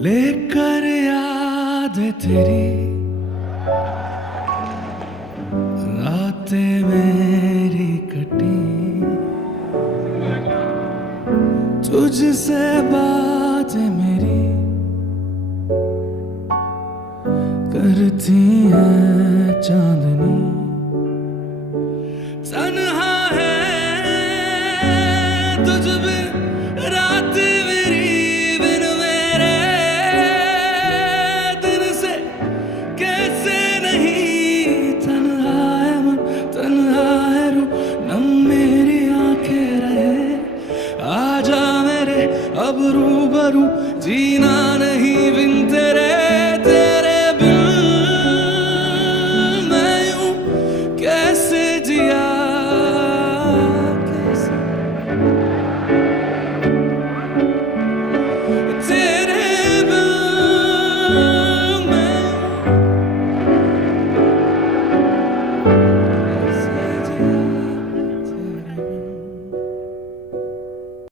लेकर याद तेरी रातें मेरी कटी, तुझसे बातें मेरी करती है चांदनी। तन्हा है तुझ बिन रात मेरी, बिन मेरे दिन से कैसे नहीं। तन्हा है मन, तन्हा है रूह, नम मेरी आंखें रहे। आजा मेरे अब रूबरू, जीना नहीं बिन